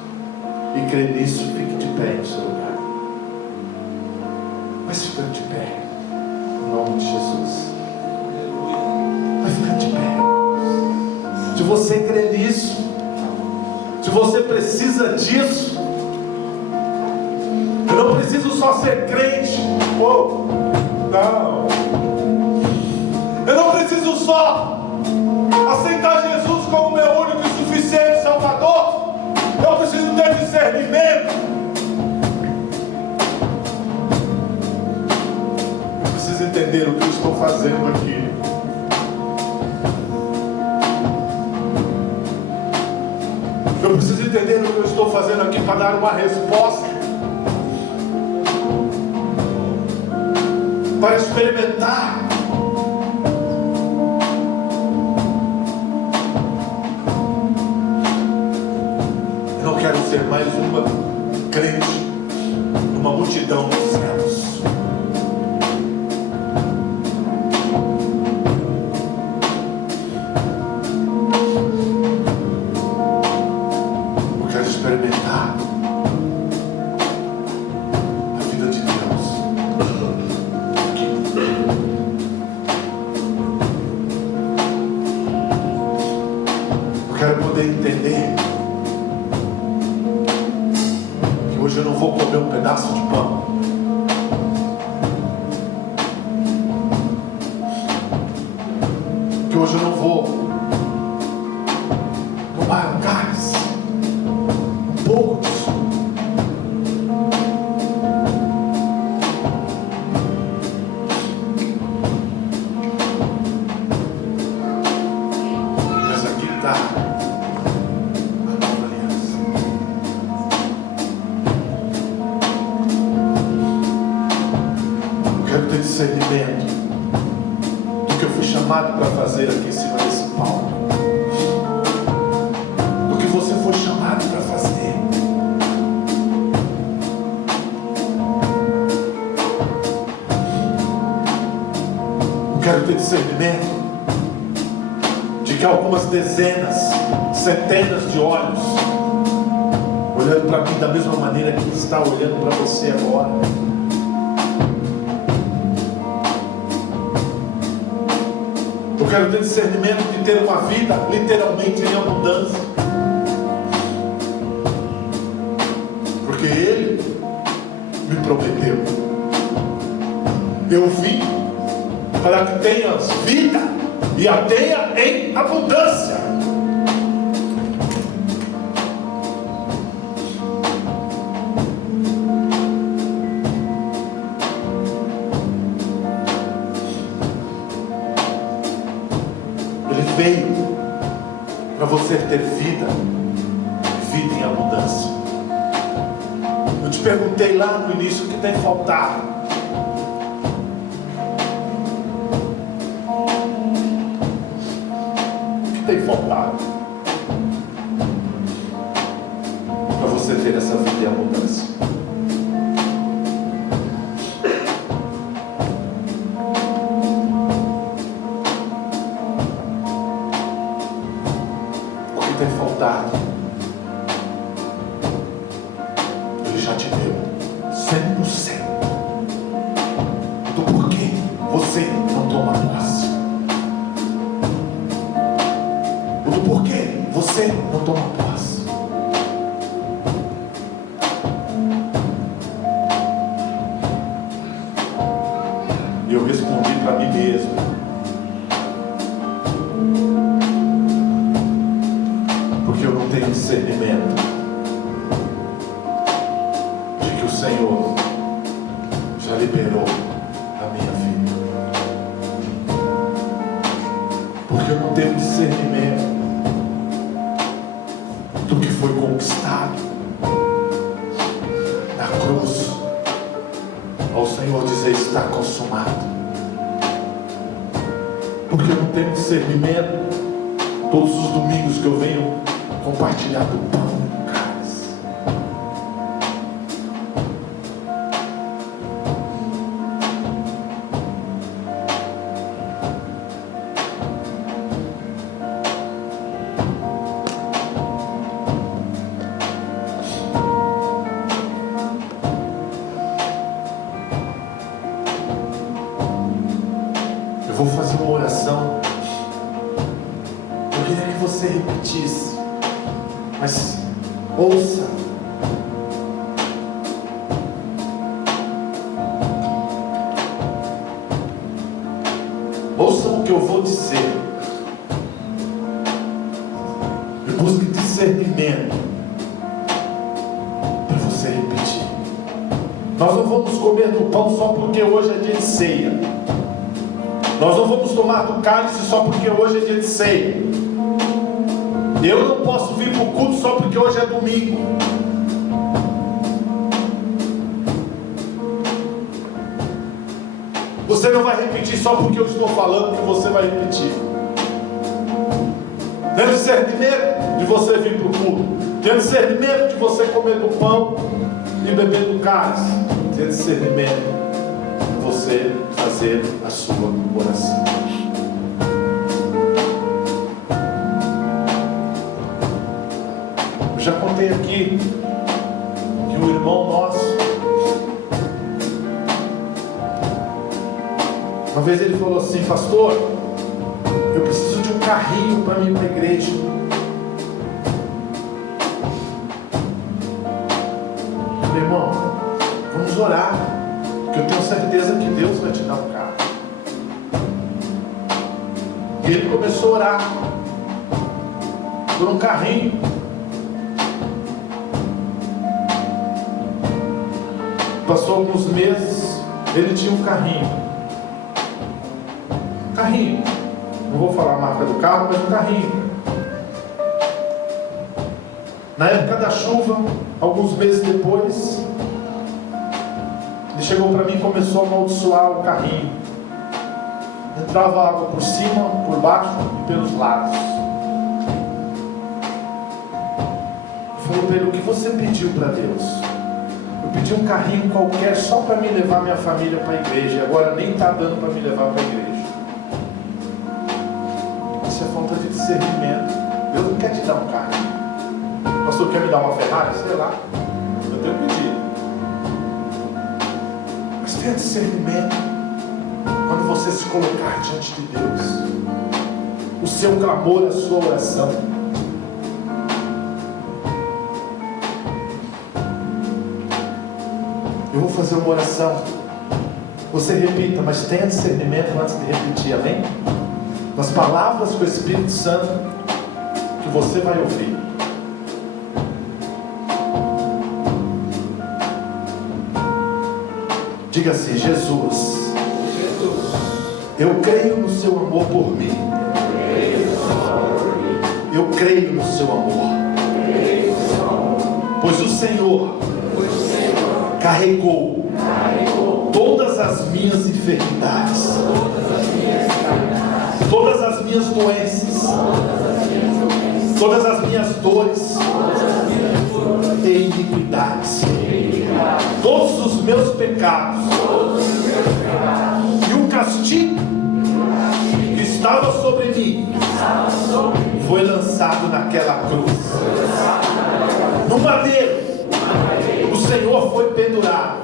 e crê nisso, fique de pé no seu lugar, mas ficando de pé em nome de Jesus. Vai ficar de pé. Se você crê nisso, se você precisa disso, eu não preciso só ser crente. Oh, não. Eu não preciso só aceitar Jesus como meu único e suficiente Salvador. Eu preciso ter discernimento. Eu preciso entender o que eu estou fazendo aqui. Eu preciso entender o que eu estou fazendo aqui para dar uma resposta, para experimentar. Eu não quero ser mais uma crente numa multidão dos céus. Experimentar a vida de Deus aqui. Eu quero poder entender que hoje eu não vou comer um pedaço de pão, que hoje eu não vou tomar um cálice, discernimento do que eu fui chamado para fazer aqui em cima desse palco, do que você foi chamado para fazer. Eu quero ter discernimento de que algumas dezenas, centenas de olhos olhando para mim da mesma maneira que está olhando para você agora. Eu quero ter discernimento de ter uma vida literalmente em abundância, porque Ele me prometeu. Eu vim para que tenhas vida e a tenha em abundância. Veio para você ter vida, vida em abundância. Eu te perguntei lá no início o que tem faltado. O que tem faltado para você ter essa vida em abundância? Ele já te deu 100% do porquê você não toma posse, do porquê você não toma posse. E eu respondi para mim mesmo: porque eu não tenho discernimento de que o Senhor já liberou a minha vida. Porque eu não tenho discernimento do que foi conquistado na cruz, ao Senhor dizer: está consumado. Porque eu não tenho discernimento todos os domingos que eu venho compartilhar do pão e do cálice. Eu vou fazer uma oração. Eu queria que você repetisse, mas ouça. Ouça o que eu vou dizer e busque discernimento para você repetir. Nós não vamos comer do pão só porque hoje é dia de ceia. Nós não vamos tomar do cálice só porque hoje é dia de ceia. Eu não posso vir para o culto só porque hoje é domingo. Você não vai repetir só porque eu estou falando que você vai repetir. Tem discernimento de você vir para o culto. Tem discernimento de você comer do pão e beber do cálice. Tem discernimento de você fazer a sua oração. Já contei aqui que um irmão nosso, uma vez ele falou assim: pastor, eu preciso de um carrinho para mim ir para a igreja. Eu falei: irmão, vamos orar, porque eu tenho certeza que Deus vai te dar um carro. E ele começou a orar por um carrinho. Passou alguns meses, ele tinha um carrinho. Carrinho. Não vou falar a marca do carro, mas um carrinho. Na época da chuva, alguns meses depois, ele chegou para mim e começou a amaldiçoar o carrinho. Entrava água por cima, por baixo e pelos lados. Eu falei para ele: o que você pediu para Deus? Eu pedi um carrinho qualquer só para me levar minha família para a igreja, e agora nem está dando para me levar para a igreja. Isso é falta de discernimento. Deus não quer te dar um carrinho. O pastor quer me dar uma Ferrari? Sei lá, eu tenho pedido. Mas tenha discernimento quando você se colocar diante de Deus. O seu clamor, a sua oração. Eu vou fazer uma oração. Você repita, mas tenha discernimento antes de repetir, amém? Nas palavras do Espírito Santo que você vai ouvir. Diga assim: Jesus, eu creio no seu amor por mim. Eu creio no seu amor. Pois o Senhor carregou todas as minhas enfermidades, todas as minhas doenças, todas as minhas dores e iniquidades, todos os meus pecados, e o castigo que estava sobre mim foi lançado naquela cruz, no madeiro. O Senhor foi pendurado,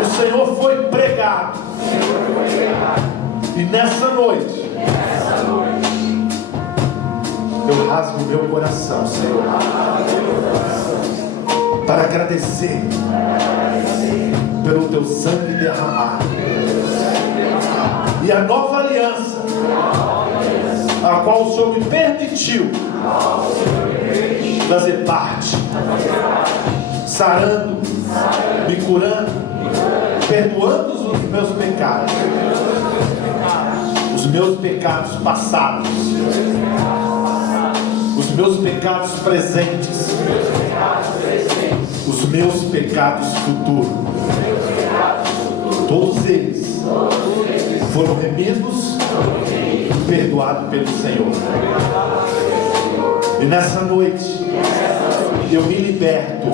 o Senhor foi pregado, e nessa noite eu rasgo meu coração, Senhor, para agradecer pelo teu sangue derramado e a nova aliança a qual o Senhor me permitiu fazer parte, sarando, me curando, perdoando os meus pecados, os meus pecados passados, os meus pecados presentes, os meus pecados futuros. Todos eles foram remidos, perdoados pelo Senhor. E nessa noite eu me liberto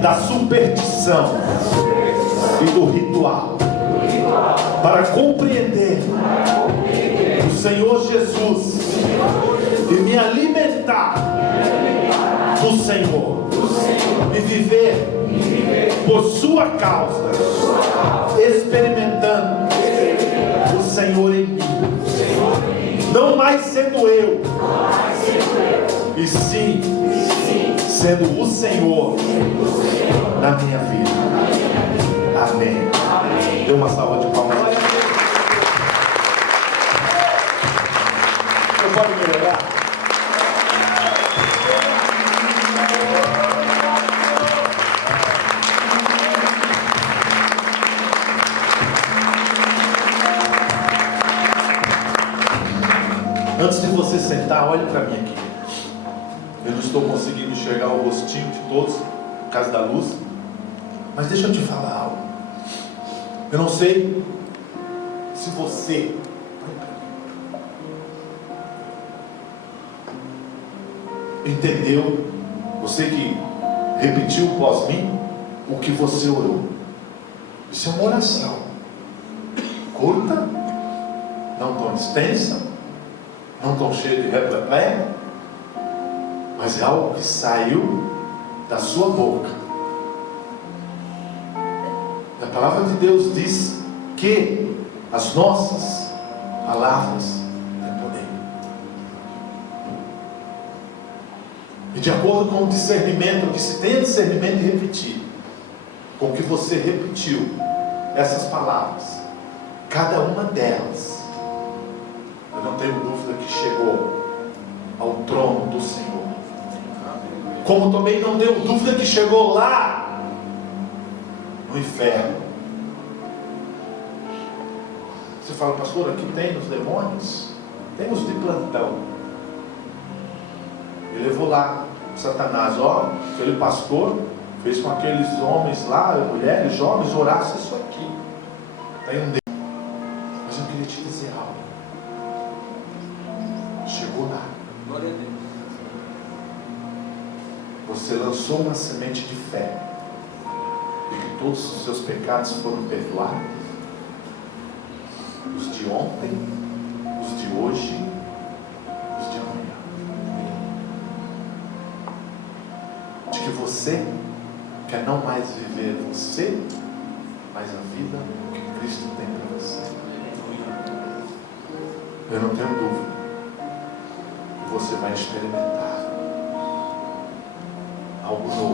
da superstição e do ritual para compreender o Senhor Jesus e me alimentar do Senhor e viver por sua causa, experimentando o Senhor em mim, não mais sendo eu, e sim sendo o Senhor na minha vida. Amém. Dê uma salva de palmas. Você pode melhorar? Antes de você sentar, olhe para mim aqui. Eu não estou conseguindo enxergar o rostinho de todos por causa da luz, mas deixa eu te falar algo. Eu não sei se você entendeu, você que repetiu pós mim o que você orou. Isso é uma oração curta, não tão extensa, não tão cheia de repletéia, mas é algo que saiu da sua boca. A palavra de Deus diz que as nossas palavras têm poder. E de acordo com o discernimento, eu disse: tenha discernimento e repetir. Com o que você repetiu essas palavras, cada uma delas, eu não tenho dúvida que chegou ao trono do Senhor. Como também não tenho dúvida que chegou lá no inferno. Você fala: pastor, aqui tem os demônios? Tem os de plantão. Ele levou lá Satanás: ó, aquele pastor fez com que aqueles homens lá, mulheres, jovens, orassem isso aqui. Tem um Deus. Mas eu queria te dizer algo. Chegou lá. Glória a Deus. Você lançou uma semente de fé. E que todos os seus pecados foram perdoados. Os de ontem, os de hoje, os de amanhã. De que você quer não mais viver você, mas a vida que Cristo tem para você. Eu não tenho dúvida que você vai experimentar algo novo